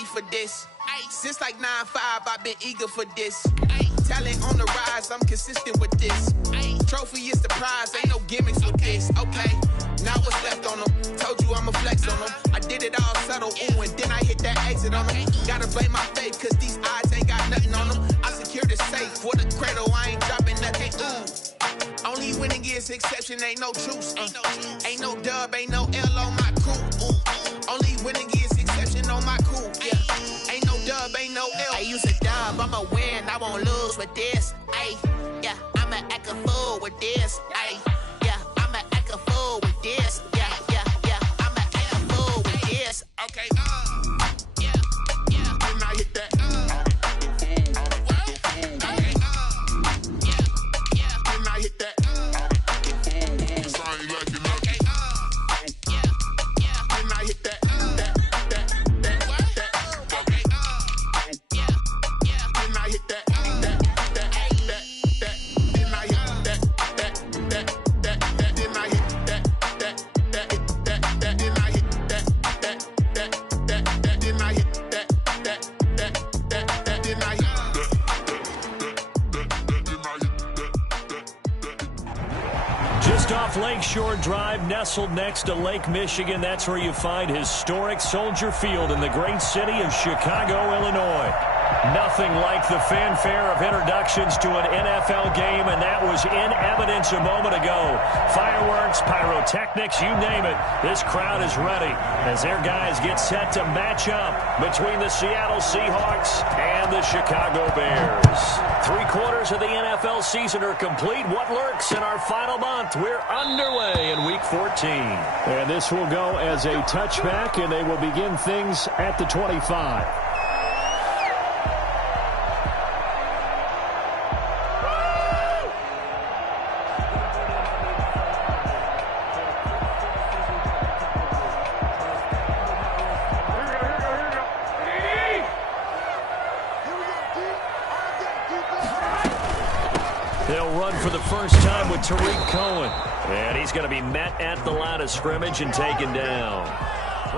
ready for this. Since like 9-5, I've been eager for this. Talent on the rise, I'm consistent with this. Trophy is the prize, ain't no gimmicks with this. Okay, now what's left on them? Told you I'ma flex on them. I did it all subtle, ooh, and then I hit that exit on them. Gotta blame my faith, cause these odds ain't got nothing on them. I secured the safe for the cradle, I ain't dropping nothing, ooh. Only winning is exception, ain't no truce. Ain't no dub, ain't no L on my crew. Ooh. Only winning is exception on my crew, yeah. Ain't no dub, ain't no L. I use a dub, I'ma win, I won't lose with this. Ay, yeah, I'ma act a fool with this. Ay, yeah, I'ma act a fool with this. Yeah, yeah, yeah, I'ma act a fool with this. Okay, yeah, yeah. When I hit that, okay, yeah, yeah. When I hit that, sound like you know. Okay, yeah, yeah. When I hit that, okay, yeah, yeah. When I hit that, Just off Lakeshore Drive, nestled next to Lake Michigan, that's where you find historic Soldier Field in the great city of Chicago, Illinois. Nothing like the fanfare of introductions to an NFL game, and that was in evidence a moment ago. Fireworks, pyrotechnics, you name it. This crowd is ready as their guys get set to match up between the Seattle Seahawks and the Chicago Bears. 3/4 of the NFL season are complete. What lurks in our final month? We're underway in Week 14. And this will go as a touchback, and they will begin things at the 25. They'll run for the first time with Tariq Cohen. And he's going to be met at the line of scrimmage and taken down.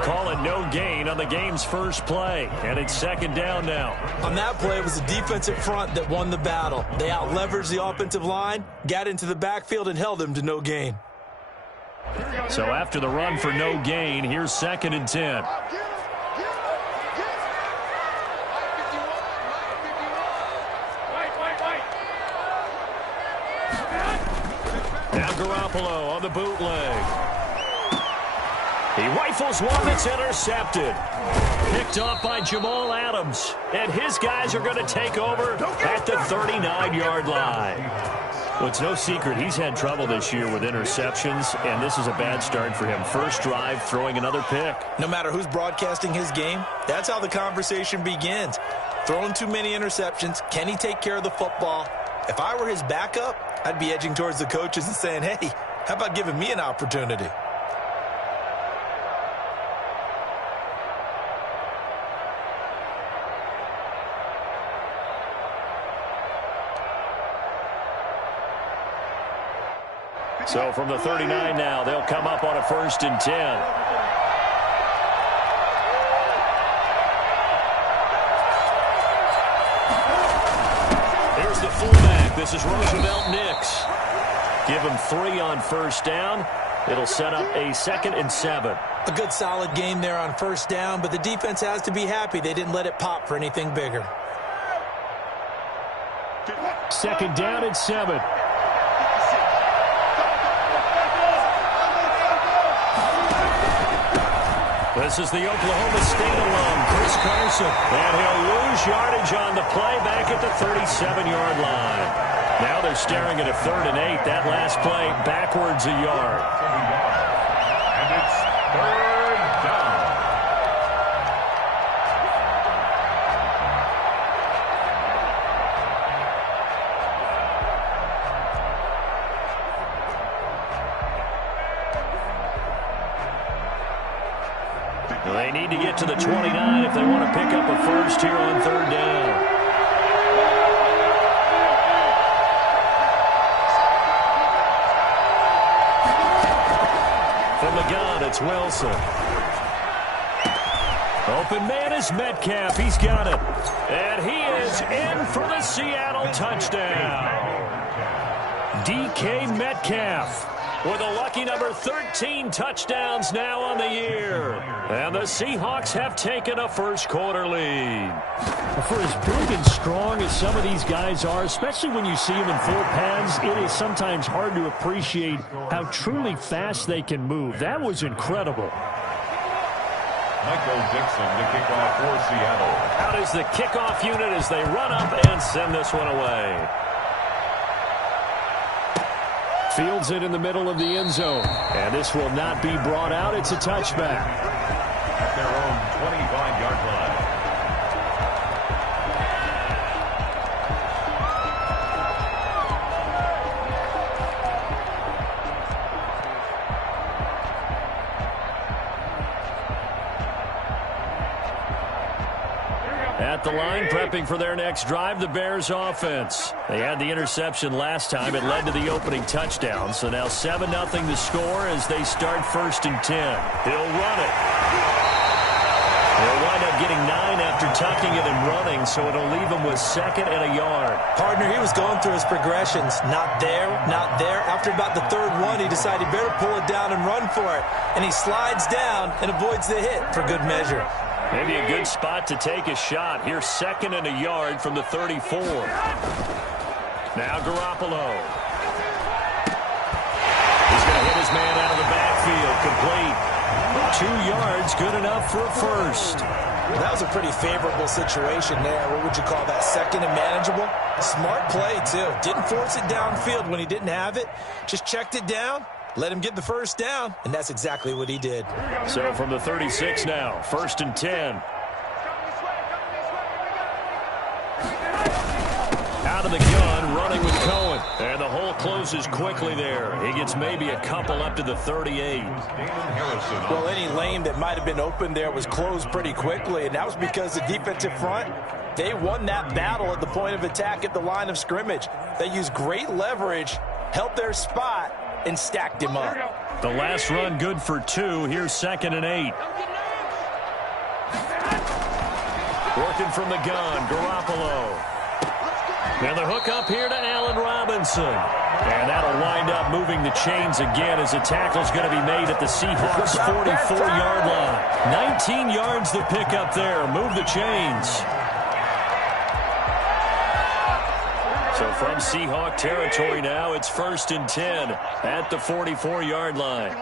Call it no gain on the game's first play. And it's second down now. On that play, it was the defensive front that won the battle. They out-leveraged the offensive line, got into the backfield, and held them to no gain. So after the run for no gain, here's 2nd and 10. Now Garoppolo on the bootleg. He rifles one that's intercepted. Picked off by Jamal Adams. And his guys are going to take over at the 39-yard line. Well, it's no secret he's had trouble this year with interceptions, and this is a bad start for him. First drive, throwing another pick. No matter who's broadcasting his game, that's how the conversation begins. Throwing too many interceptions, can he take care of the football? If I were his backup, I'd be edging towards the coaches and saying, hey, how about giving me an opportunity? So from the 39 now, they'll come up on a 1st and 10. Here's the fullback. This is Roosevelt Nix. Give him 3 on first down. It'll set up a 2nd and 7. A good solid game there on first down, but the defense has to be happy they didn't let it pop for anything bigger. 2nd down and 7. This is the Oklahoma State alum, Chris Carson. And he'll lose yardage on the play back at the 37-yard line. Now they're staring at a 3rd and 8. That last play backwards a yard. And it's 3rd down. They need to get to the 29 if they want to pick up a first here on 3rd down. From the gun, it's Wilson. Open man is Metcalf. He's got it. And he is in for the Seattle touchdown. DK Metcalf with a lucky number 13 touchdowns now on the year. And the Seahawks have taken a first-quarter lead. For as big and strong as some of these guys are, especially when you see them in full pads, it is sometimes hard to appreciate how truly fast they can move. That was incredible. Michael Dixon to kick off for Seattle. Out is the kickoff unit as they run up and send this one away. Fields it in the middle of the end zone. And this will not be brought out. It's a touchback. At their own 25-yard line. At the line, prepping for their next drive, the Bears offense. They had the interception last time. It led to the opening touchdown. So now 7-0 the score as they start 1st and 10. He'll run it. They'll wind up getting 9 after tucking it and running, so it'll leave him with 2nd and a yard. Partner, he was going through his progressions. Not there, not there. After about the 3rd one, he decided he better pull it down and run for it. And he slides down and avoids the hit for good measure. Maybe a good spot to take a shot. Here's 2nd and a yard from the 34. Now Garoppolo. He's going to hit his man out of the backfield. Complete. 2 yards, good enough for a first. Well, that was a pretty favorable situation there. What would you call that? 2nd and manageable? Smart play, too. Didn't force it downfield when he didn't have it. Just checked it down. Let him get the first down, and that's exactly what he did. So from the 36 now, 1st and 10. Out of the gun, running with Cohen. And the hole closes quickly there. He gets maybe a couple up to the 38. Well, any lane that might have been open there was closed pretty quickly, and that was because the defensive front, they won that battle at the point of attack at the line of scrimmage. They used great leverage, held their spot, and stacked him up. The last run good for 2. Here's 2nd and 8. Working from the gun, Garoppolo. And the hook up here to Allen Robinson. And that'll wind up moving the chains again as a tackle's going to be made at the Seahawks 44-yard line. 19 yards the pick up there. Move the chains. So from Seahawk territory now, it's 1st and 10 at the 44-yard line.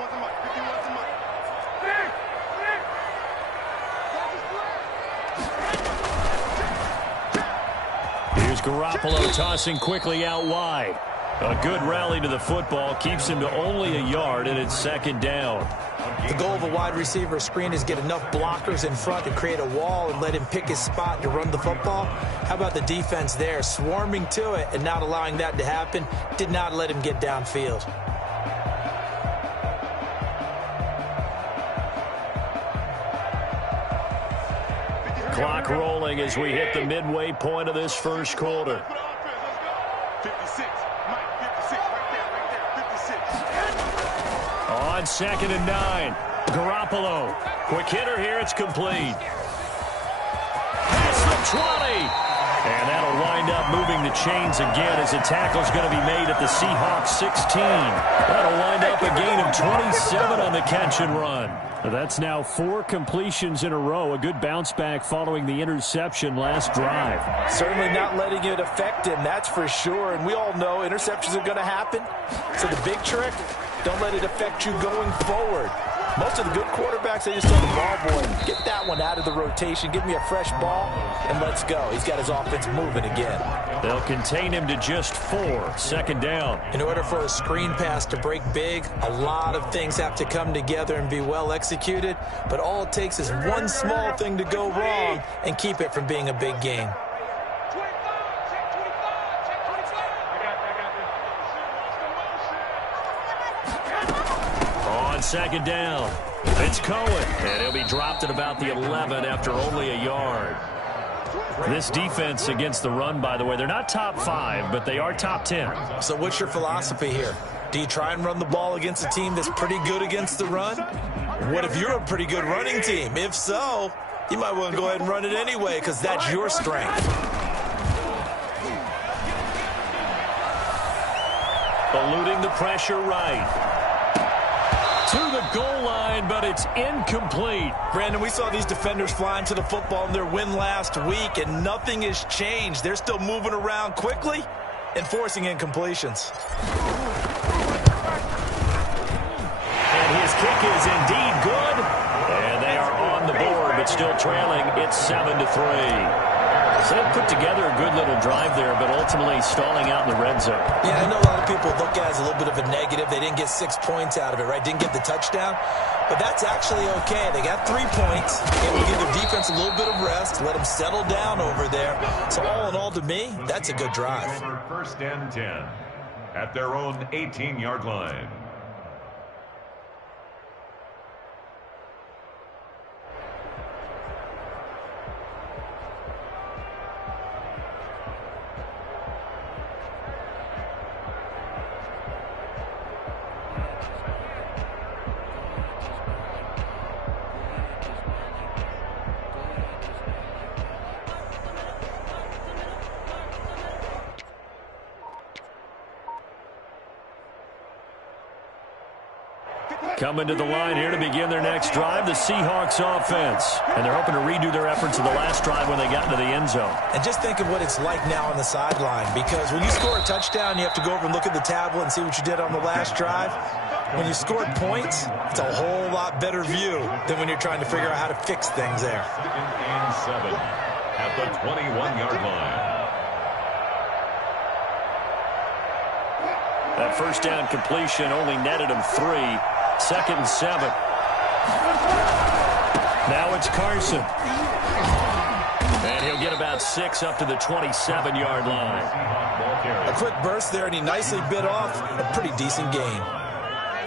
Here's Garoppolo tossing quickly out wide. A good rally to the football keeps him to only a yard, and it's 2nd down. The goal of a wide receiver screen is get enough blockers in front to create a wall and let him pick his spot to run the football. How about the defense there, swarming to it and not allowing that to happen? Did not let him get downfield. Clock rolling as we hit the midway point of this first quarter. 56. Mike, 56. Right there. On 2nd and 9. Garoppolo. Quick hitter here. It's complete. Past the 20. And that'll wind up moving the chains again as a tackle's going to be made at the Seahawks 16. That'll wind up a gain of 27 on the catch and run. That's now 4 completions in a row. A good bounce back following the interception last drive. Certainly not letting it affect him, that's for sure. And we all know interceptions are going to happen. So the big trick, don't let it affect you going forward. Most of the good quarterbacks, they just tell the ball boy, get that one out of the rotation, give me a fresh ball, and let's go. He's got his offense moving again. They'll contain him to just 4. 2nd down. In order for a screen pass to break big, a lot of things have to come together and be well executed, but all it takes is one small thing to go wrong and keep it from being a big game. On 2nd down, it's Cohen, and he'll be dropped at about the 11 after only a yard. This defense against the run, by the way, they're not top 5, but they are top 10. So what's your philosophy here? Do you try and run the ball against a team that's pretty good against the run? What if you're a pretty good running team? If so, You might want to go ahead and run it anyway because that's your strength. Eluding the pressure right. To the goal line, but it's incomplete. Brandon, we saw these defenders flying to the football in their win last week, and nothing has changed. They're still moving around quickly and forcing incompletions. And his kick is indeed good. And they are on the board, but still trailing. It's 7-3. So they put together a good little drive there, but ultimately stalling out in the red zone. Yeah, I know a lot of people look at it as a little bit of a negative. They didn't get 6 points out of it, right? Didn't get the touchdown. But that's actually okay. They got 3 points. It will give their defense a little bit of rest, let them settle down over there. So all in all, to me, that's a good drive. First and 10 at their own 18-yard line. Coming to the line here to begin their next drive, the Seahawks offense. And they're hoping to redo their efforts in the last drive when they got into the end zone. And just think of what it's like now on the sideline, because when you score a touchdown, you have to go over and look at the tablet and see what you did on the last drive. When you scored points, it's a whole lot better view than when you're trying to figure out how to fix things there. Second and 7 at the 21-yard line. That first down completion only netted him 3. 2nd and 7. Now it's Carson. And he'll get about 6 up to the 27-yard line. A quick burst there, and he nicely bit off a pretty decent gain.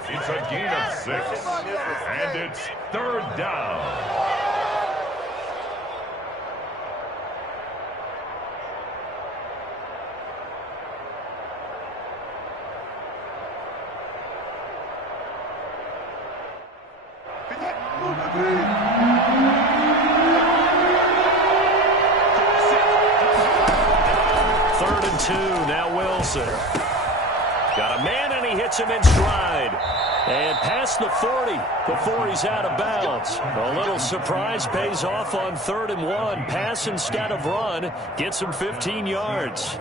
It's a gain of 6, and it's 3rd down. Third and 2, now Wilson. Got a man, and he hits him in stride. And past the 40 before he's out of bounds. A little surprise pays off on 3rd and 1. Pass instead of run. Gets him 15 yards.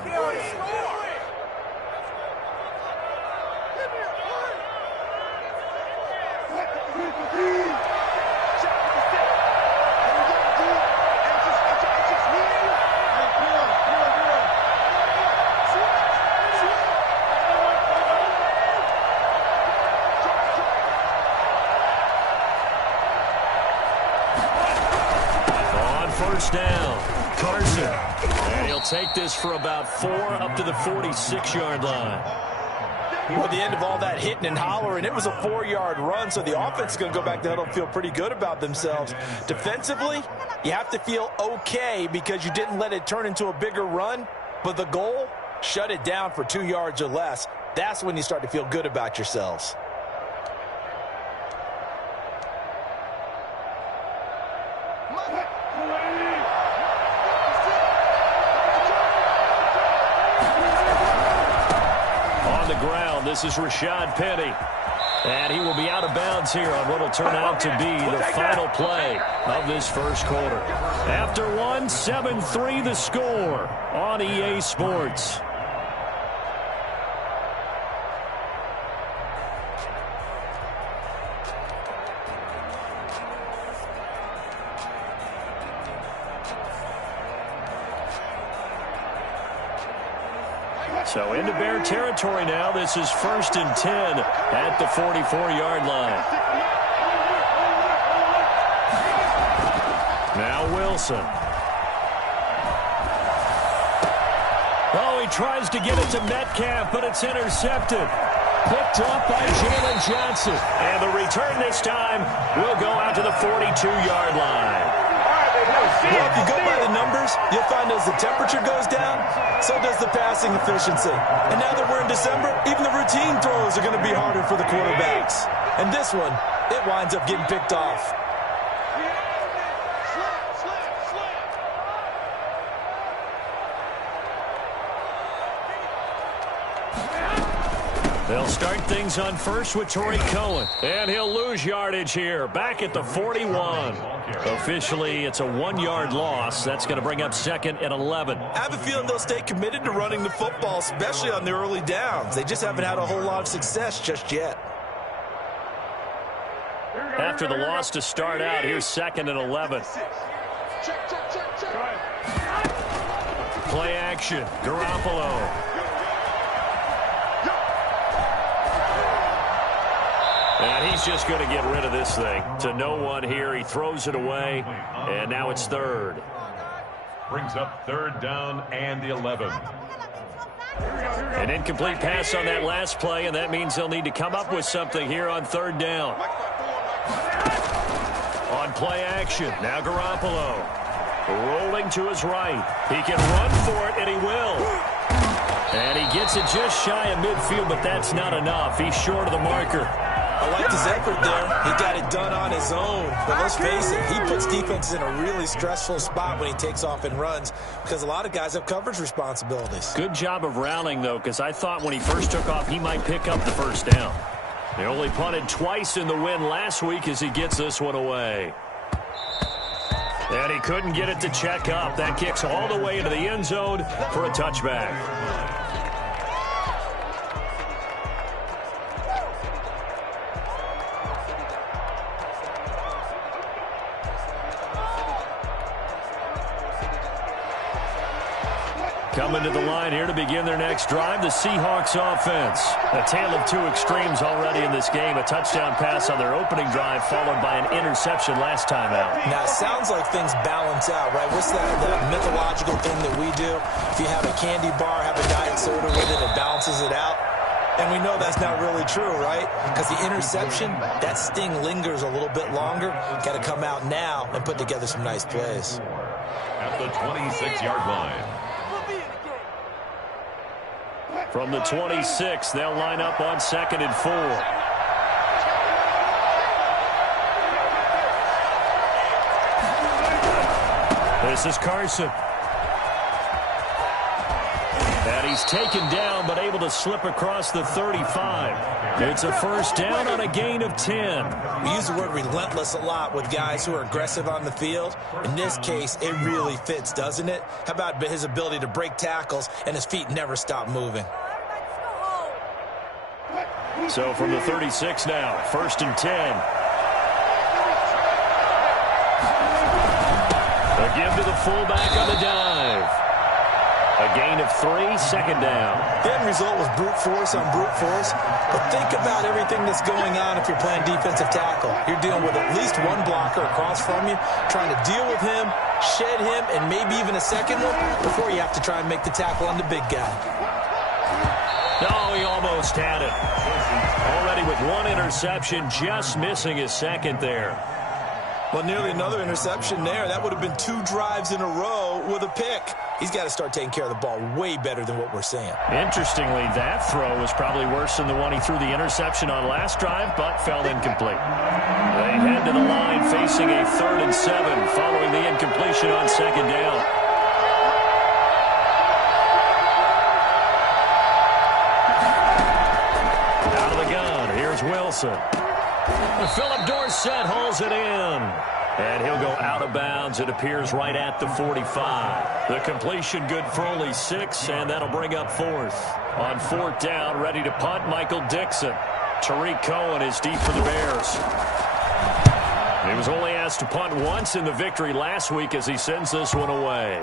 First down, Carson. And he'll take this for about 4 up to the 46-yard line. Well, the end of all that hitting and hollering, it was a 4-yard run, so the offense is going to go back to huddle and feel pretty good about themselves. Defensively, you have to feel okay because you didn't let it turn into a bigger run, but the goal, shut it down for 2 yards or less. That's when you start to feel good about yourselves. This is Rashad Penny. And he will be out of bounds here on what will turn out to be the final play of this first quarter. After 1, 7-3 the score on EA Sports. So into Bear territory now. This is 1st and 10 at the 44-yard line. Now Wilson. Oh, he tries to get it to Metcalf, but it's intercepted. Picked up by Jalen Johnson. And the return this time will go out to the 42-yard line. Well, if you go by the numbers, you'll find as the temperature goes down, so does the passing efficiency. And now that we're in December, even the routine throws are going to be harder for the quarterbacks. And this one, it winds up getting picked off. They'll start things on first with Tariq Cohen. And he'll lose yardage here. Back at the 41. Officially, it's a 1-yard loss. That's going to bring up 2nd and 11. I have a feeling they'll stay committed to running the football, especially on the early downs. They just haven't had a whole lot of success just yet. After the loss to start out, here's 2nd and 11. Play action. Garoppolo. And he's just going to get rid of this thing. To no one here. He throws it away. And now it's 3rd. Brings up 3rd down and the 11. An incomplete pass on that last play, and that means they'll need to come up with something here on 3rd down. On play action, now Garoppolo. Rolling to his right. He can run for it, and he will. And he gets it just shy of midfield, but that's not enough. He's short of the marker. I liked his effort there. He got it done on his own. But let's face it, he puts defenses in a really stressful spot when he takes off and runs because a lot of guys have coverage responsibilities. Good job of rallying, though, because I thought when he first took off, he might pick up the 1st down. They only punted twice in the win last week as he gets this one away. And he couldn't get it to check up. That kicks all the way into the end zone for a touchback. Coming to the line here to begin their next drive, the Seahawks offense. A tale of 2 extremes already in this game. A touchdown pass on their opening drive followed by an interception last time out. Now, it sounds like things balance out, right? What's that mythological thing that we do? If you have a candy bar, have a diet soda with it, it balances it out. And we know that's not really true, right? Because the interception, that sting lingers a little bit longer. Got to come out now and put together some nice plays. At the 26-yard line. From the 26, they'll line up on 2nd and 4. This is Carson. And he's taken down, but able to slip across the 35. It's a 1st down on a gain of 10. We use the word relentless a lot with guys who are aggressive on the field. In this case, it really fits, doesn't it? How about his ability to break tackles and his feet never stop moving? So from the 36 now, 1st and 10. A give to the fullback on the dive. A gain of 3, 2nd down. The end result was brute force on brute force. But think about everything that's going on if you're playing defensive tackle. You're dealing with at least one blocker across from you, trying to deal with him, shed him, and maybe even a second one before you have to try and make the tackle on the big guy. No, he almost had it. Already with 1 interception, just missing his 2nd there. Well, nearly another interception there. That would have been 2 drives in a row with a pick. He's got to start taking care of the ball way better than what we're seeing. Interestingly, that throw was probably worse than the one he threw the interception on last drive, but fell incomplete. They head to the line facing a 3rd and 7 following the incompletion on 2nd down. Out of the gun, here's Wilson. Philip Dorsett hauls it in. And he'll go out of bounds. It appears right at the 45. The completion good for only 6, and that'll bring up 4th. On 4th down, ready to punt, Michael Dixon. Tariq Cohen is deep for the Bears. He was only asked to punt once in the victory last week as he sends this one away.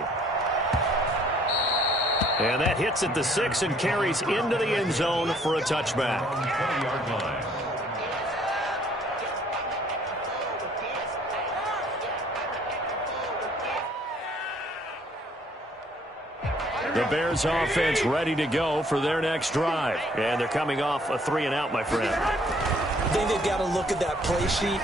And that hits at the 6 and carries into the end zone for a touchback. 20-yard line. The Bears offense ready to go for their next drive. And they're coming off a 3-and-out, my friend. I think they've got to look at that play sheet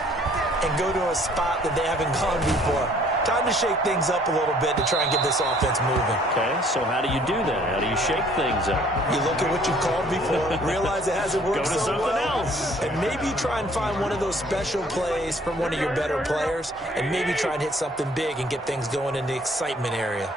and go to a spot that they haven't gone before. Time to shake things up a little bit to try and get this offense moving. Okay, so how do you do that? How do you shake things up? You look at what you've called before, realize it hasn't worked Go to so something well, else. and maybe try and find one of those special plays from one of your better players, and maybe try and hit something big and get things going in the excitement area.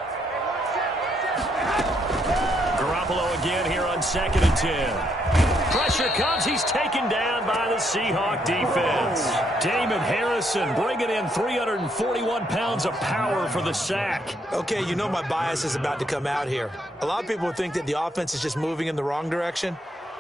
Garoppolo again here on on 2nd and 10. Pressure comes. He's taken down by the Seahawk defense. Damon Harrison bringing in 341 pounds of power for the sack. Okay, you know my bias is about to come out here. A lot of people think that the offense is just moving in the wrong direction.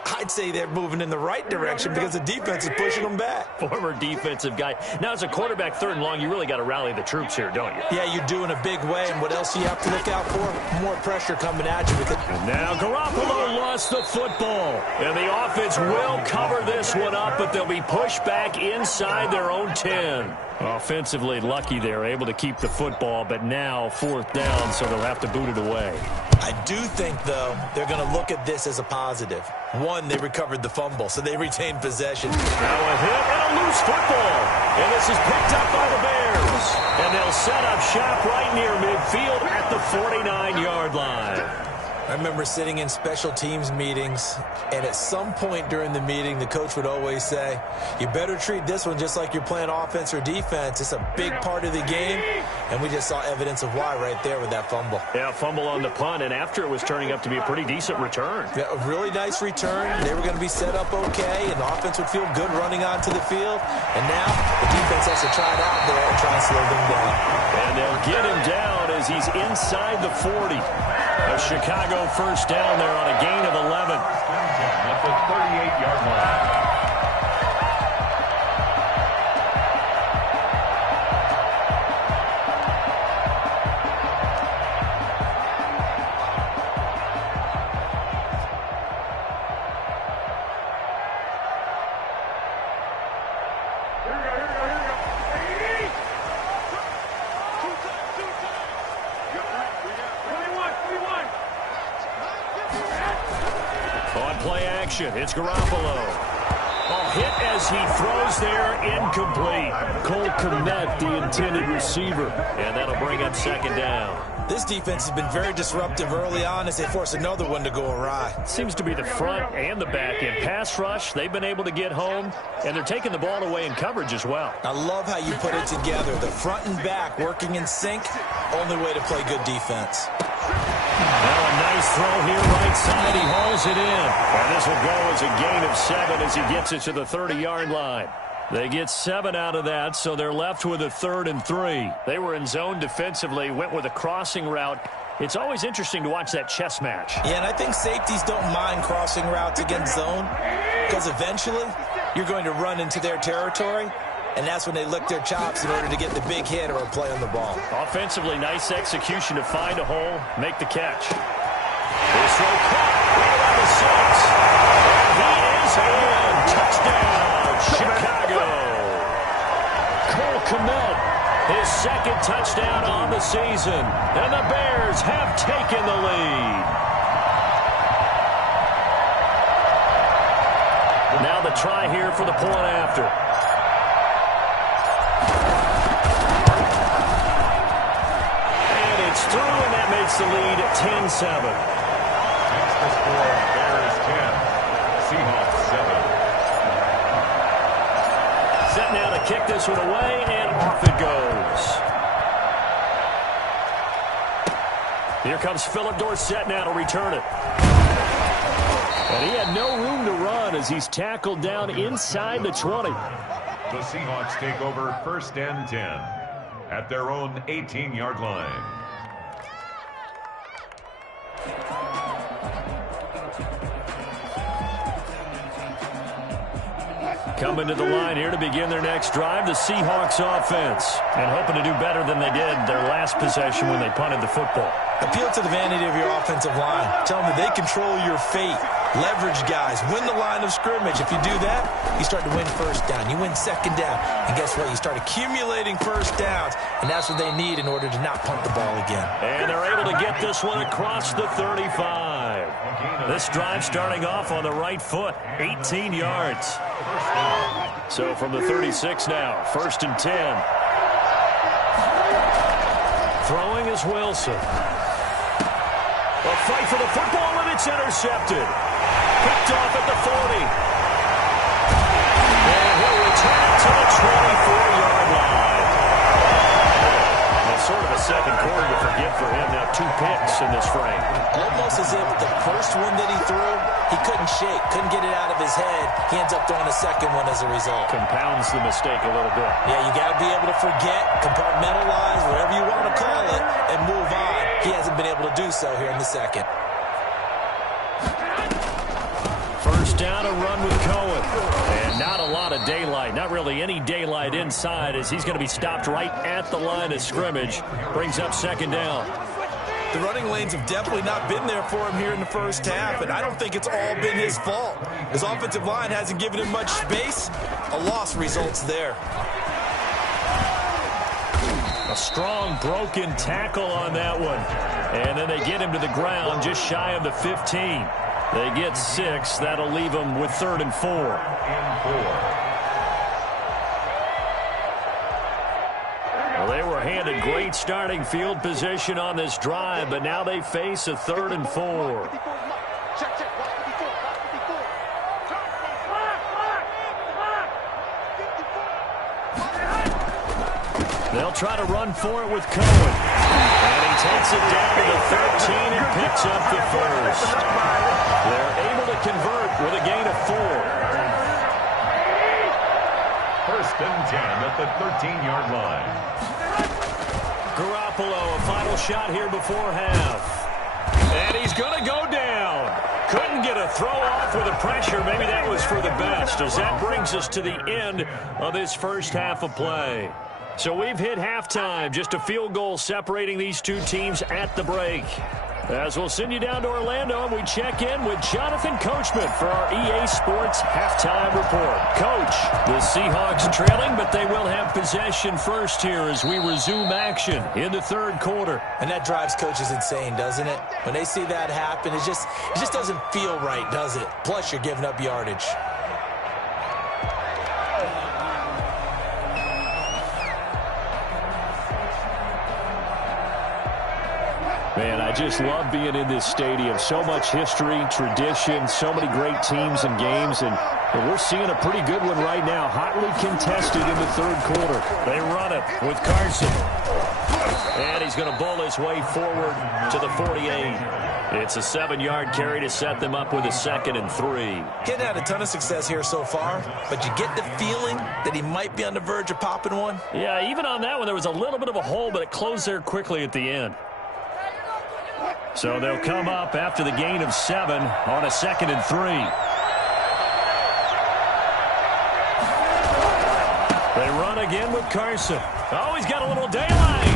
I'd say they're moving in the right direction because the defense is pushing them back. Former defensive guy. Now, as a quarterback, 3rd and long, you really got to rally the troops here, don't you? Yeah, you do in a big way. And what else do you have to look out for? More pressure coming at you. And now Garoppolo lost the football. And the offense will cover this one up, but they'll be pushed back inside their own 10. Offensively lucky they're able to keep the football, but now 4th down, so they'll have to boot it away. I do think, though, they're going to look at this as a positive. One, they recovered the fumble, so they retained possession. Now a hit and a loose football. And this is picked up by the Bears. And they'll set up shop right near midfield at the 49-yard line. I remember sitting in special teams meetings, and at some point during the meeting, the coach would always say, you better treat this one just like you're playing offense or defense. It's a big part of the game, and we just saw evidence of why right there with that fumble. Yeah, fumble on the punt, and after it was turning up to be a pretty decent return. Yeah, a really nice return. They were going to be set up okay, and the offense would feel good running onto the field. And now the defense has to try it out there and try and slow them down. And they'll get him down as he's inside the 40. A Chicago 1st down there on a gain of 11. At the 38-yard line. It's Garoppolo. Hit as he throws there, incomplete. Cole Kmet, the intended receiver. And that'll bring up 2nd down. This defense has been very disruptive early on as they force another one to go awry. Seems to be the front and the back end. Pass rush, they've been able to get home, and they're taking the ball away in coverage as well. I love how you put it together. The front and back working in sync, only way to play good defense. Now a nice throw here right side. He hauls it in. And this will go as a gain of 7 as he gets it to the 30-yard line. They get 7 out of that, so they're left with a 3rd and 3. They were in zone defensively, went with a crossing route. It's always interesting to watch that chess match. Yeah, and I think safeties don't mind crossing routes against zone because eventually you're going to run into their territory, and that's when they lick their chops in order to get the big hit or a play on the ball. Offensively, nice execution to find a hole, make the catch. This throw caught right on the 6. He is in. Touchdown, Chicago. Cole Kmet, his 2nd touchdown on the season. And the Bears have taken the lead. Now the try here for the point after. And it's through, and that makes the lead 10-7. That's the score. Bears 10. Seahawks 7. Set now to kick this one away, and off it goes. Here comes Philip Dorsett now to return it. And he had no room to run as he's tackled down inside the 20. The Seahawks take over 1st and 10 at their own 18-yard line. Coming to the line here to begin their next drive, the Seahawks offense. And hoping to do better than they did their last possession when they punted the football. Appeal to the vanity of your offensive line. Tell them that they control your fate. Leverage guys. Win the line of scrimmage. If you do that, you start to win 1st down. You win 2nd down. And guess what? You start accumulating 1st downs. And that's what they need in order to not punt the ball again. And they're able to get this one across the 35. This drive starting off on the right foot. 18 yards. So from the 36 now. 1st and 10. Throwing is Wilson. A fight for the football, and it's intercepted. Picked off at the 40. And he'll return it to the 24-yard line. That's sort of a second quarter to forget for him. Now 2 picks in this frame. Almost as if the first one that he threw, he couldn't shake, couldn't get it out of his head. He ends up throwing a second one as a result. Compounds the mistake a little bit. Yeah, you got to be able to forget, compartmentalize, whatever you want to call it, and move on. He hasn't been able to do so here in the second. First down, a run with Cohen. And not a lot of daylight. Not really any daylight inside as he's going to be stopped right at the line of scrimmage. Brings up second down. The running lanes have definitely not been there for him here in the first half, and I don't think it's all been his fault. His offensive line hasn't given him much space. A loss results there. A strong broken tackle on that one. And then they get him to the ground just shy of the 15. They get 6. That'll leave them with 3rd and 4. Well, they were handed great starting field position on this drive, but now they face a 3rd and 4. They'll try to run for it with Cohen. And he takes it down to the 13 and picks up the first. They're able to convert with a gain of 4. First and 10 at the 13-yard line. Garoppolo, a final shot here before half. And he's going to go down. Couldn't get a throw off with the pressure. Maybe that was for the best, as that brings us to the end of this first half of play. So we've hit halftime, just a field goal separating these two teams at the break. As we'll send you down to Orlando, and we check in with Jonathan Coachman for our EA Sports Halftime Report. Coach, the Seahawks trailing, but they will have possession first here as we resume action in the third quarter. And that drives coaches insane, doesn't it? When they see that happen, it just doesn't feel right, does it? Plus, you're giving up yardage. Man, I just love being in this stadium. So much history, tradition, so many great teams and games, and we're seeing a pretty good one right now. Hotly contested in the third quarter. They run it with Carson. And he's going to bowl his way forward to the 48. It's a 7-yard carry to set them up with a 2nd and 3. Getting had a ton of success here so far, but you get the feeling that he might be on the verge of popping one. Yeah, even on that one, there was a little bit of a hole, but it closed there quickly at the end. So they'll come up after the gain of 7 on a 2nd and 3. They run again with Carson. Oh, he's got a little daylight.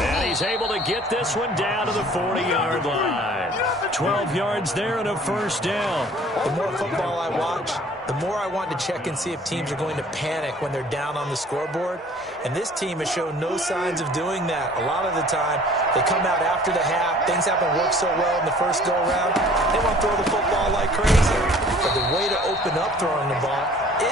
And he's able to get this one down to the 40-yard line. 12 yards there and a first down. The more football I watch, the more I want to check and see if teams are going to panic when they're down on the scoreboard. And this team has shown no signs of doing that. A lot of the time, they come out after the half. Things haven't worked so well in the first go-around. They want to throw the football like crazy. But the way to open up throwing the ball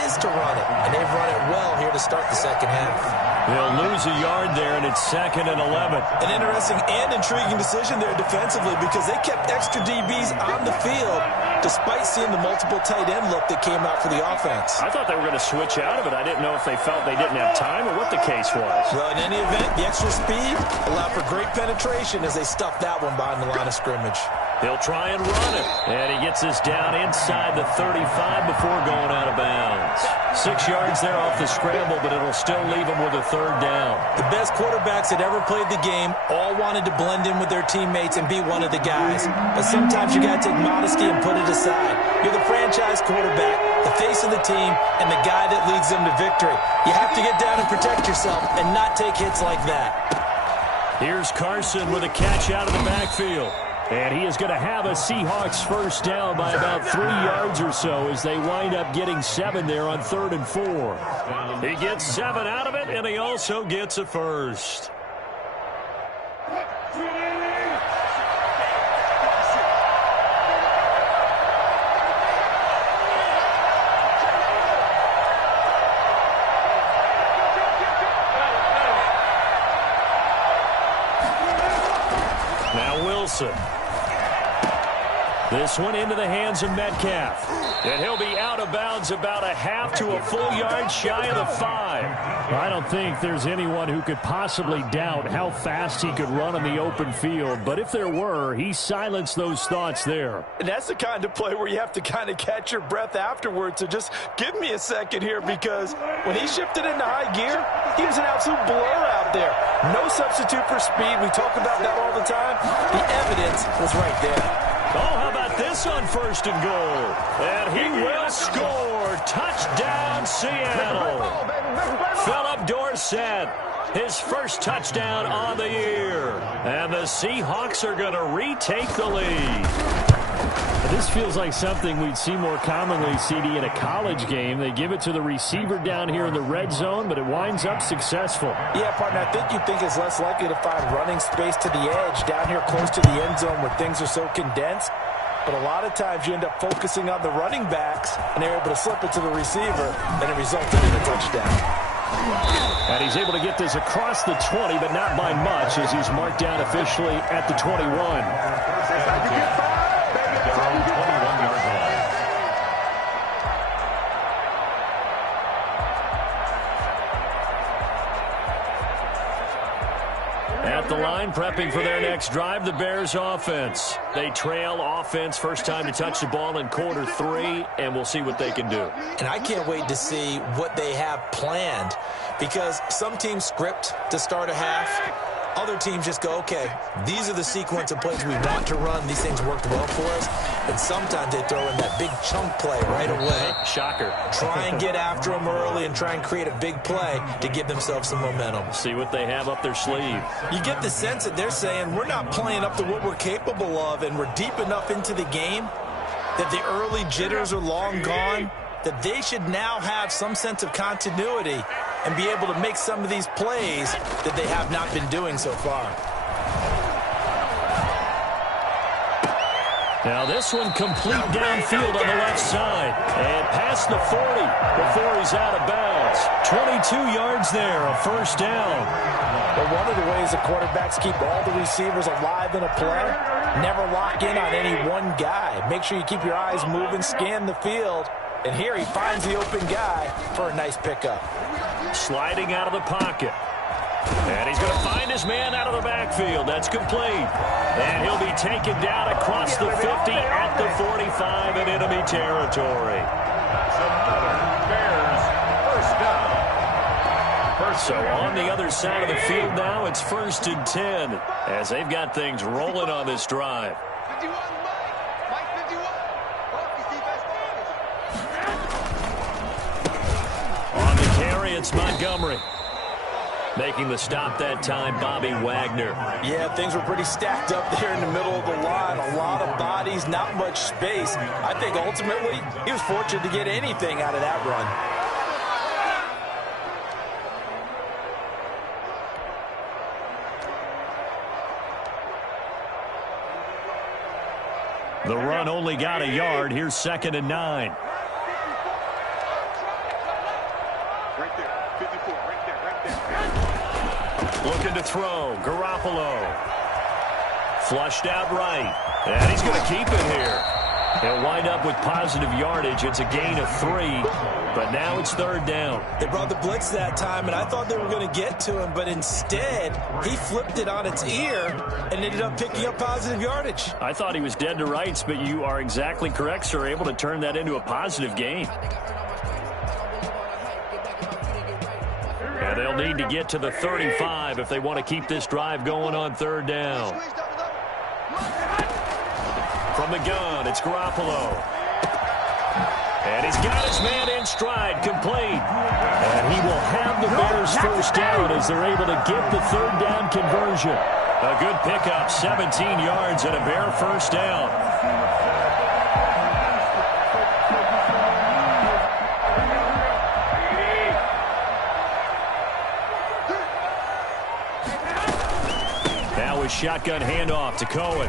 is to run it. And they've run it well here to start the second half. They'll lose a yard there, and it's 2nd and 11. An interesting and intriguing decision there defensively because they kept extra DBs on the field despite seeing the multiple tight end look that came out for the offense. I thought they were going to switch out of it. I didn't know if they felt they didn't have time or what the case was. Well, in any event, the extra speed allowed for great penetration as they stuffed that one behind the line of scrimmage. He'll try and run it. And he gets us down inside the 35 before going out of bounds. 6 yards there off the scramble, but it'll still leave him with a third down. The best quarterbacks that ever played the game all wanted to blend in with their teammates and be one of the guys. But sometimes you got to take modesty and put it aside. You're the franchise quarterback, the face of the team, and the guy that leads them to victory. You have to get down and protect yourself and not take hits like that. Here's Carson with a catch out of the backfield. And he is going to have a Seahawks first down by about 3 yards or so as they wind up getting 7 there on 3rd and 4. He gets 7 out of it, and he also gets a first. Now Wilson. This one into the hands of Metcalf. And he'll be out of bounds about a half to a full yard shy of the 5. I don't think there's anyone who could possibly doubt how fast he could run on the open field. But if there were, he silenced those thoughts there. And that's the kind of play where you have to kind of catch your breath afterwards. So just give me a second here, because when he shifted into high gear, he was an absolute blur out there. No substitute for speed. We talk about that all the time. The evidence was right there. Oh, how about this on 1st and goal? And he will score. Touchdown, Seattle. Philip Dorsett, his first touchdown on the year. And the Seahawks are going to retake the lead. This feels like something we'd see more commonly, CD, in a college game. They give it to the receiver down here in the red zone, but it winds up successful. Yeah, partner, I think you'd think it's less likely to find running space to the edge down here close to the end zone where things are so condensed. But a lot of times you end up focusing on the running backs, and they're able to slip it to the receiver, and it resulted in a touchdown. And he's able to get this across the 20, but not by much, as he's marked down officially at the 21. At the line, prepping for their next drive, the Bears offense. They trail offense, first time to touch the ball in quarter 3, and we'll see what they can do. And I can't wait to see what they have planned, because some teams script to start a half. Other teams just go, okay, these are the sequence of plays we want to run. These things worked well for us. And sometimes they throw in that big chunk play right away. Shocker. Try and get after them early and try and create a big play to give themselves some momentum. See what they have up their sleeve. You get the sense that they're saying we're not playing up to what we're capable of, and we're deep enough into the game that the early jitters are long gone, that they should now have some sense of continuity and be able to make some of these plays that they have not been doing so far. Now this one complete downfield on the left side. And past the 40 before he's out of bounds. 22 yards there, a first down. But one of the ways the quarterbacks keep all the receivers alive in a play, never lock in on any one guy. Make sure you keep your eyes moving, scan the field. And here he finds the open guy for a nice pickup. Sliding out of the pocket. And he's going to find his man out of the backfield. That's complete. And he'll be taken down across the 50 at the 45 in enemy territory. So on the other side of the field now, it's 1st and 10 as they've got things rolling on this drive. On the carry, it's Montgomery. Making the stop that time, Bobby Wagner. Yeah, things were pretty stacked up there in the middle of the line. A lot of bodies, not much space. I think ultimately he was fortunate to get anything out of that run. The run only got a yard. Here's 2nd and 9. Looking to throw. Garoppolo. Flushed out right. And he's going to keep it here. He'll wind up with positive yardage. It's a gain of 3. But now it's 3rd down. They brought the blitz that time, and I thought they were going to get to him. But instead, he flipped it on its ear and ended up picking up positive yardage. I thought he was dead to rights, but you are exactly correct, sir. Able to turn that into a positive gain. And they'll need to get to the 35 if they want to keep this drive going on 3rd down. From the gun, it's Garoppolo. And he's got his man in stride, complete. And he will have the Bears first down as they're able to get the 3rd down conversion. A good pickup, 17 yards and a Bear first down. Shotgun handoff to Cohen.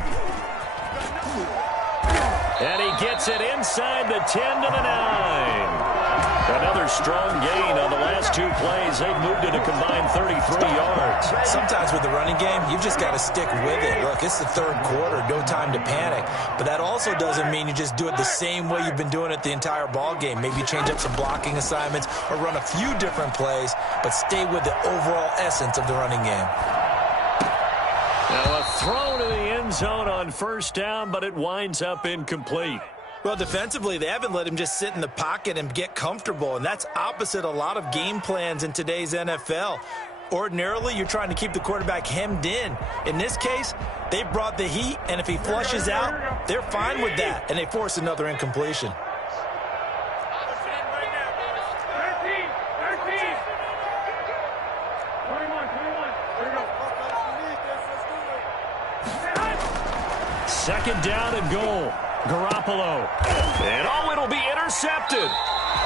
And he gets it inside the 10 to the 9. Another strong gain on the last two plays. They've moved it a combined 33 yards. Sometimes with the running game, you've just got to stick with it. Look, it's the third quarter, no time to panic. But that also doesn't mean you just do it the same way you've been doing it the entire ball game. Maybe change up some blocking assignments or run a few different plays, but stay with the overall essence of the running game. Now a throw to the end zone on first down, but it winds up incomplete. Well, defensively, they haven't let him just sit in the pocket and get comfortable, and that's opposite a lot of game plans in today's NFL. Ordinarily, you're trying to keep the quarterback hemmed in. In this case, they brought the heat, and if he flushes out, they're fine with that, and they force another incompletion. Second down and goal. Garoppolo. And it'll be intercepted.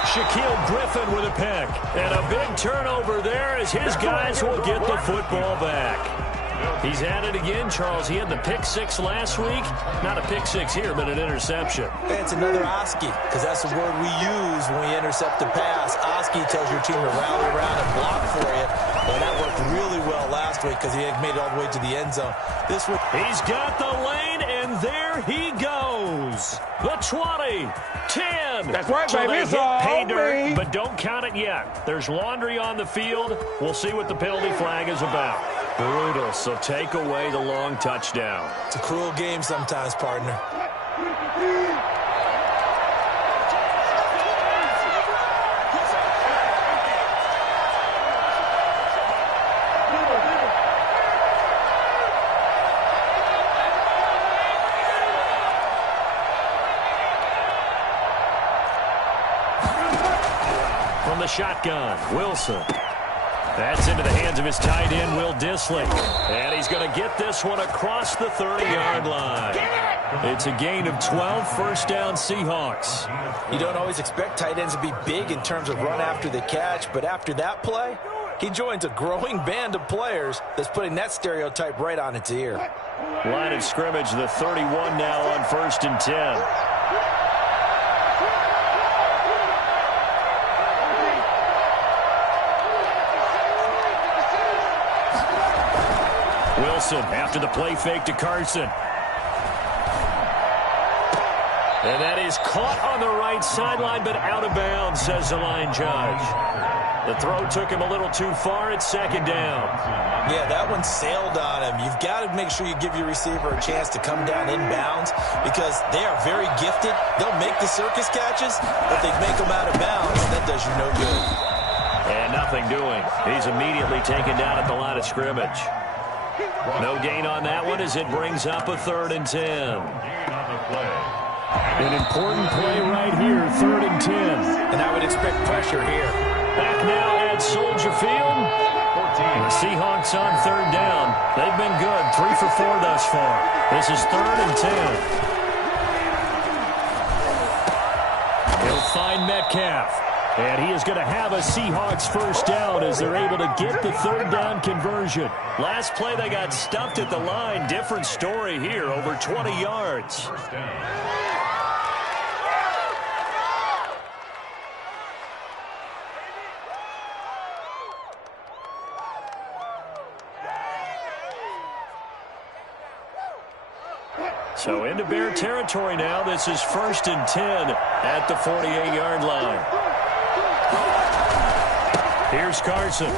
Shaquille Griffin with a pick. And a big turnover there as his guys will get the football back. He's at it again, Charles. He had the pick six last week. Not a pick six here, but an interception. It's another Oski, because that's the word we use when we intercept a pass. Oski tells your team to rally around and block for you. And that worked really well last week because he had made it all the way to the end zone. He's got the lane, and there he goes. The 20, 10. That's right, so baby. They hit pay dirt, but don't count it yet. There's laundry on the field. We'll see what the penalty flag is about. Brutal, so take away the long touchdown. It's a cruel game sometimes, partner. From the shotgun, Wilson. That's into the hands of his tight end, Will Dissly. And he's going to get this one across the 30-yard line. It's a gain of 12, first down Seahawks. You don't always expect tight ends to be big in terms of run after the catch, but after that play, he joins a growing band of players that's putting that stereotype right on its ear. Line of scrimmage, the 31 now on first and 10. Wilson after the play fake to Carson. And that is caught on the right sideline, but out of bounds, says the line judge. The throw took him a little too far at second down. Yeah, that one sailed on him. You've got to make sure you give your receiver a chance to come down inbounds because they are very gifted. They'll make the circus catches, but they make them out of bounds. That does you no good. And nothing doing. He's immediately taken down at the line of scrimmage. No gain on that one as it brings up a 3rd and 10. An important play right here, 3rd and 10. And I would expect pressure here. Back now at Soldier Field. The Seahawks on 3rd down. They've been good, 3 for 4 thus far. This is 3rd and 10. He'll find Metcalf. And he is going to have a Seahawks first down as they're able to get the 3rd down conversion. Last play, they got stuffed at the line. Different story here, over 20 yards. So into Bear territory now. This is 1st and 10 at the 48-yard line. Here's Carson.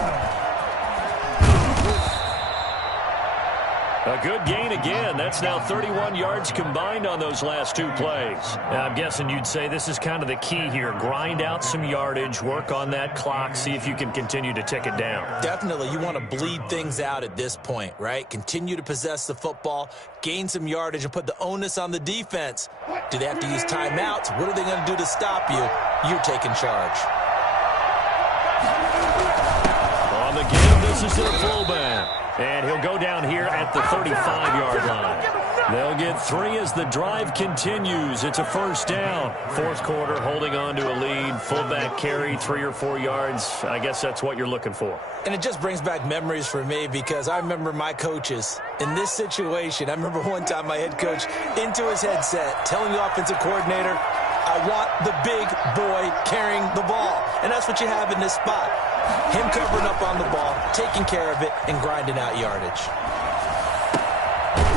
A good gain again. That's now 31 yards combined on those last 2 plays. Now, I'm guessing you'd say this is kind of the key here. Grind out some yardage, work on that clock, see if you can continue to tick it down. Definitely. You want to bleed things out at this point, right? Continue to possess the football, gain some yardage, and put the onus on the defense. Do they have to use timeouts? What are they going to do to stop you? You're taking charge. On the give, this is their fullback. And he'll go down here at the 35-yard line. They'll get 3 as the drive continues. It's a first down. 4th quarter, holding on to a lead. Fullback carry, 3 or 4 yards. I guess that's what you're looking for. And it just brings back memories for me because I remember my coaches in this situation. I remember one time my head coach into his headset telling the offensive coordinator, I want the big boy carrying the ball. And that's what you have in this spot. Him covering up on the ball, taking care of it, and grinding out yardage.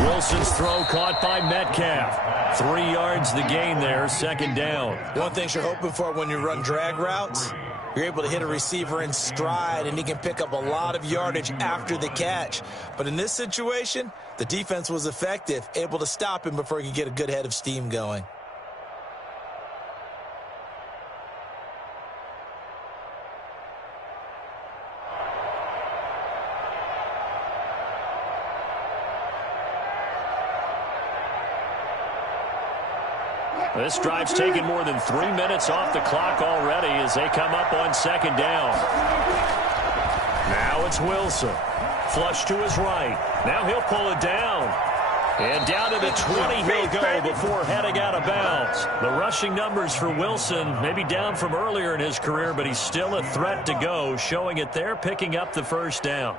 Wilson's throw caught by Metcalf. 3 yards the gain there, second down. One thing you're hoping for when you run drag routes, you're able to hit a receiver in stride, and he can pick up a lot of yardage after the catch. But in this situation, the defense was effective, able to stop him before he could get a good head of steam going. This drive's taken more than 3 minutes off the clock already as they come up on second down. Now it's Wilson. Flush to his right. Now he'll pull it down. And down to the 20 he'll go before heading out of bounds. The rushing numbers for Wilson maybe down from earlier in his career, but he's still a threat to go, showing it there, picking up the first down.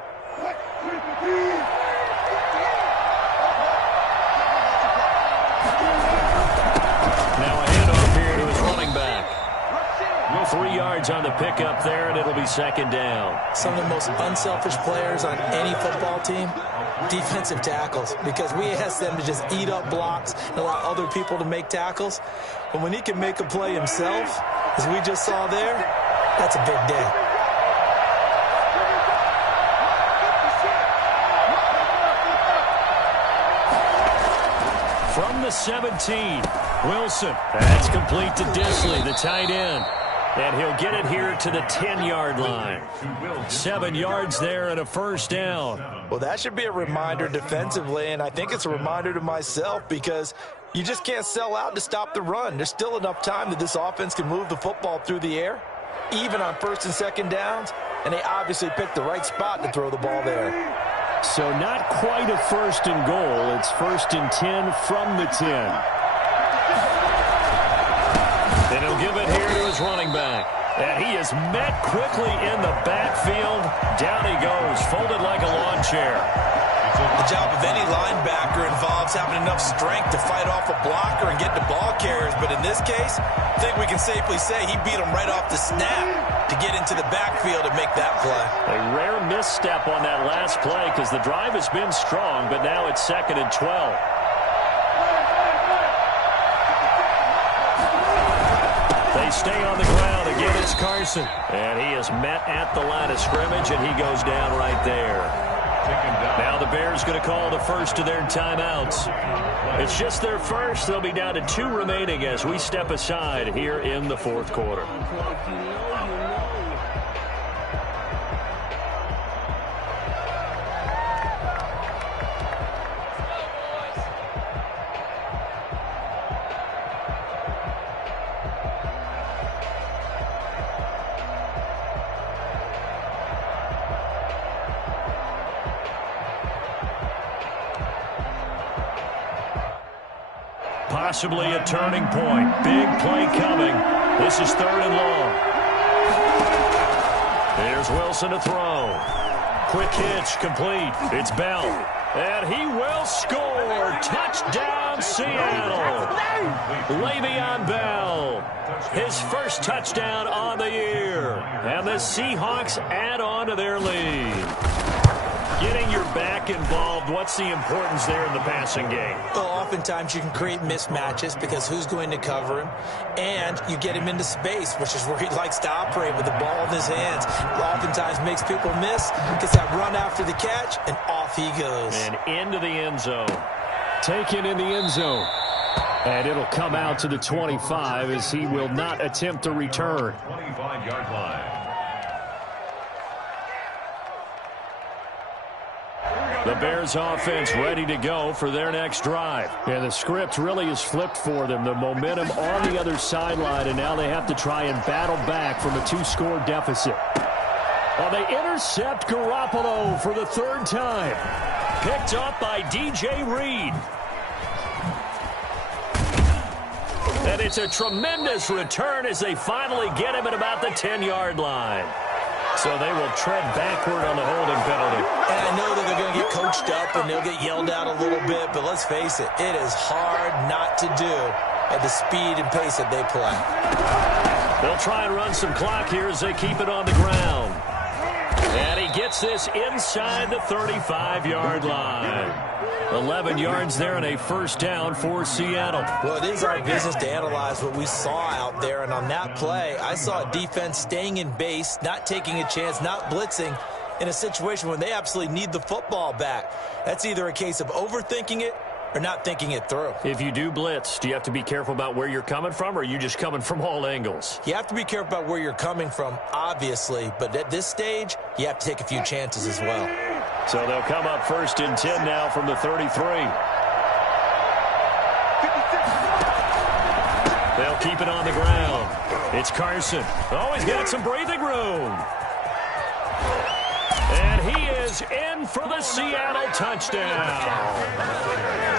Now a handoff here to his running back. 3 yards on the pickup there, and it'll be second down. Some of the most unselfish players on any football team, defensive tackles, because we ask them to just eat up blocks and allow other people to make tackles. But when he can make a play himself, as we just saw there, that's a big day. From the 17, Wilson. That's complete to Nbsl, the tight end. And he'll get it here to the 10-yard line. 7 yards there and a first down. Well, that should be a reminder defensively, and I think it's a reminder to myself because you just can't sell out to stop the run. There's still enough time that this offense can move the football through the air, even on first and second downs, and they obviously picked the right spot to throw the ball there. So not quite a first and goal. It's first and 10 from the 10. And he'll give it here to his running back. And he is met quickly in the backfield. Down he goes, folded like a lawn chair. The job of any linebacker involves having enough strength to fight off a blocker and get the ball carriers. But in this case, I think we can safely say he beat him right off the snap to get into the backfield and make that play. A rare misstep on that last play because the drive has been strong, but now it's second and 12. They stay on the ground. Again, it's Carson. And he is met at the line of scrimmage, and he goes down right there. Now the Bears going to call the first of their timeouts. It's just their first. They'll be down to 2 remaining as we step aside here in the fourth quarter. Possibly a turning point. Big play coming. This is third and long. Here's Wilson to throw. Quick hitch, complete. It's Bell. And he will score. Touchdown, Seattle. Le'Veon Bell. His first touchdown on the year. And the Seahawks add on to their lead. Getting your back involved, what's the importance there in the passing game? Well, oftentimes you can create mismatches because who's going to cover him? And you get him into space, which is where he likes to operate with the ball in his hands. Oftentimes makes people miss, gets that run after the catch, and off he goes. And into the end zone. Taken in the end zone. And it'll come out to the 25 as he will not attempt to return. 25-yard line. The Bears offense ready to go for their next drive. And the script really is flipped for them. The momentum on the other sideline, and now they have to try and battle back from a 2-score deficit. Well, they intercept Garoppolo for the 3rd time. Picked up by DJ Reed. And it's a tremendous return as they finally get him at about the 10-yard line. So they will tread backward on the holding penalty. And I know that they're going to get coached up and they'll get yelled at a little bit, but let's face it, it is hard not to do at the speed and pace that they play. They'll try and run some clock here as they keep it on the ground. And he gets this inside the 35-yard line. 11 yards there and a first down for Seattle. Well, it is our business to analyze what we saw out there. And on that play, I saw a defense staying in base, not taking a chance, not blitzing in a situation when they absolutely need the football back. That's either a case of overthinking it or not thinking it through. If you do blitz, do you have to be careful about where you're coming from, or are you just coming from all angles? You have to be careful about where you're coming from, obviously. But at this stage, you have to take a few chances as well. So they'll come up 1st and 10 now from the 33. They'll keep it on the ground. It's Carson. Oh, he's got some breathing room. And he is in for the Seattle touchdown.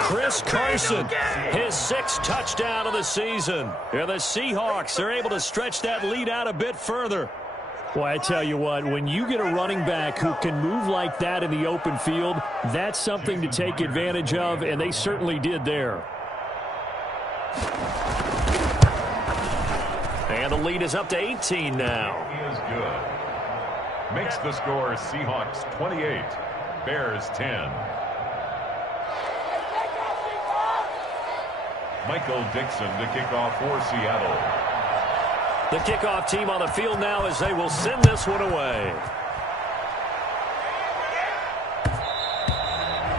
Chris Carson, his 6th touchdown of the season. And the Seahawks are able to stretch that lead out a bit further. Well, I tell you what, when you get a running back who can move like that in the open field, that's something to take advantage of, and they certainly did there. And the lead is up to 18 now. He is good. Makes the score Seahawks 28, Bears 10. Michael Dixon to kick off for Seattle. The kickoff team on the field now as they will send this one away.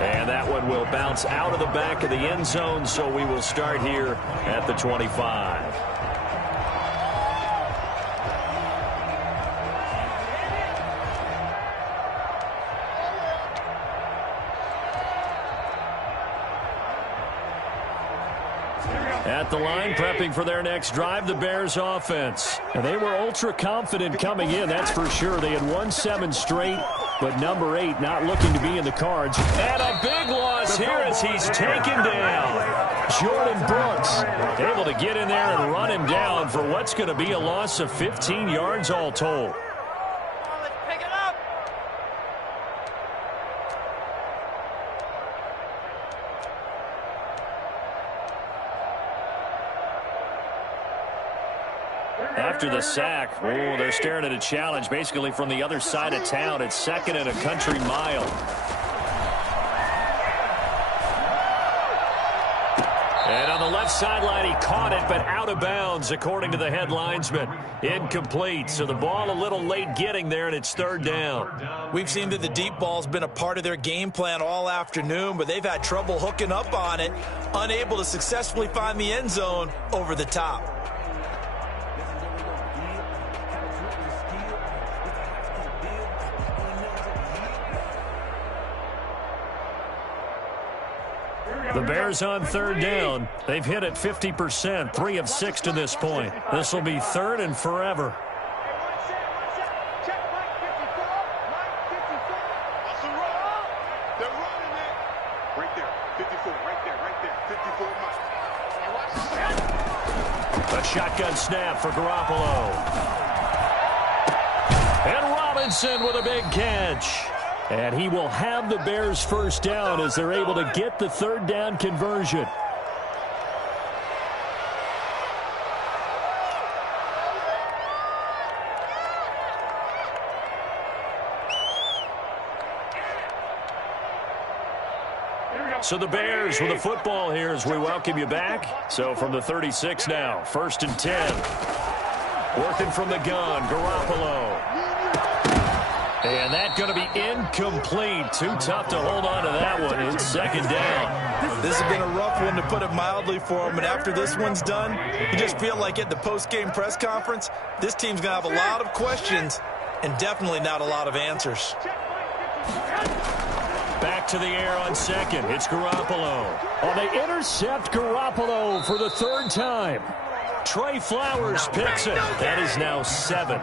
And that one will bounce out of the back of the end zone, so we will start here at the 25. At the line, prepping for their next drive, the Bears offense. And they were ultra confident coming in, that's for sure. They had won 7 straight, but number 8 not looking to be in the cards. And a big loss here as he's taken down. Jordan Brooks able to get in there and run him down for what's going to be a loss of 15 yards all told. After the sack, oh, they're staring at a challenge basically from the other side of town. It's 2nd and a country mile. And on the left sideline, he caught it, but out of bounds, according to the head linesman. Incomplete, so the ball a little late getting there, and it's 3rd down. We've seen that the deep ball's been a part of their game plan all afternoon, but they've had trouble hooking up on it, unable to successfully find the end zone over the top. The Bears on 3rd down. They've hit it 50%, 3 of 6 to this point. This will be 3rd and forever. A shotgun snap for Garoppolo. And Robinson with a big catch. And he will have the Bears' first down as they're able to get the 3rd down conversion. So the Bears with the football here as we welcome you back. So from the 36 now, 1st and 10. Working from the gun, Garoppolo. And that's going to be incomplete. Too tough to hold on to that one. It's 2nd down. This has been a rough one, to put it mildly, for him. And after this one's done, you just feel like at the post-game press conference, this team's going to have a lot of questions and definitely not a lot of answers. Back to the air on 2nd. It's Garoppolo. Oh, they intercept Garoppolo for the 3rd time. Trey Flowers picks it. That is now 7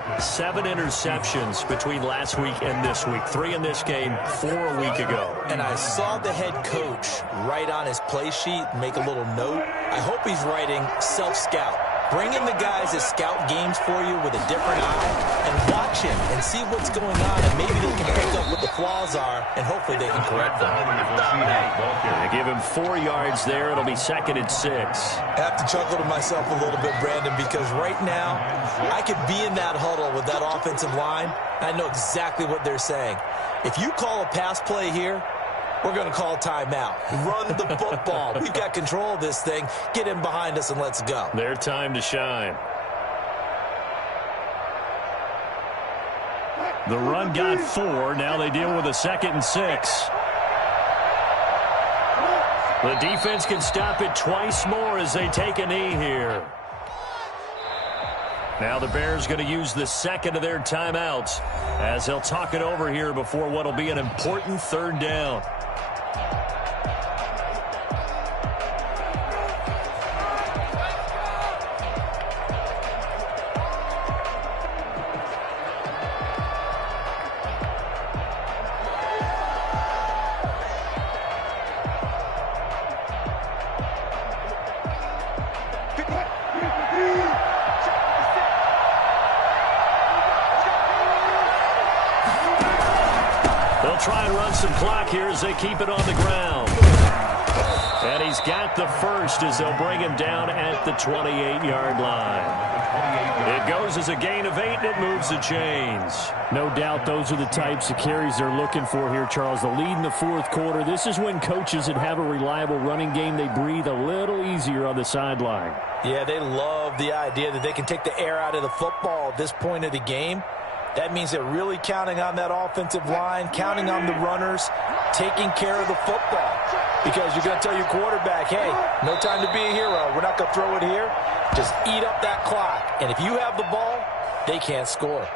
interceptions between last week and this week. 3 in this game, 4 a week ago. And I saw the head coach write on his play sheet, make a little note. I hope he's writing self-scout. Bring in the guys that scout games for you with a different eye and watch him and see what's going on, and maybe they can pick up what the flaws are, and hopefully they can correct them. They give him 4 yards there. It'll be 2nd and 6. I have to chuckle to myself a little bit, Brandon, because right now I could be in that huddle with that offensive line. I know exactly what they're saying. If you call a pass play here, we're going to call timeout. Run the football. We've got control of this thing. Get in behind us and let's go. Their time to shine. The run got 4. Now they deal with a 2nd and 6. The defense can stop it twice more as they take a knee here. Now the Bears going to use the 2nd of their timeouts as they'll talk it over here before what will be an important 3rd down. Try and run some clock here as they keep it on the ground. And he's got the first as they'll bring him down at the 28-yard line. It goes as a gain of 8, and it moves the chains. No doubt those are the types of carries they're looking for here, Charles. The lead in the 4th quarter. This is when coaches that have a reliable running game, they breathe a little easier on the sideline. Yeah, they love the idea that they can take the air out of the football at this point of the game. That means they're really counting on that offensive line, counting on the runners, taking care of the football. Because you're going to tell your quarterback, hey, no time to be a hero. We're not going to throw it here. Just eat up that clock. And if you have the ball, they can't score.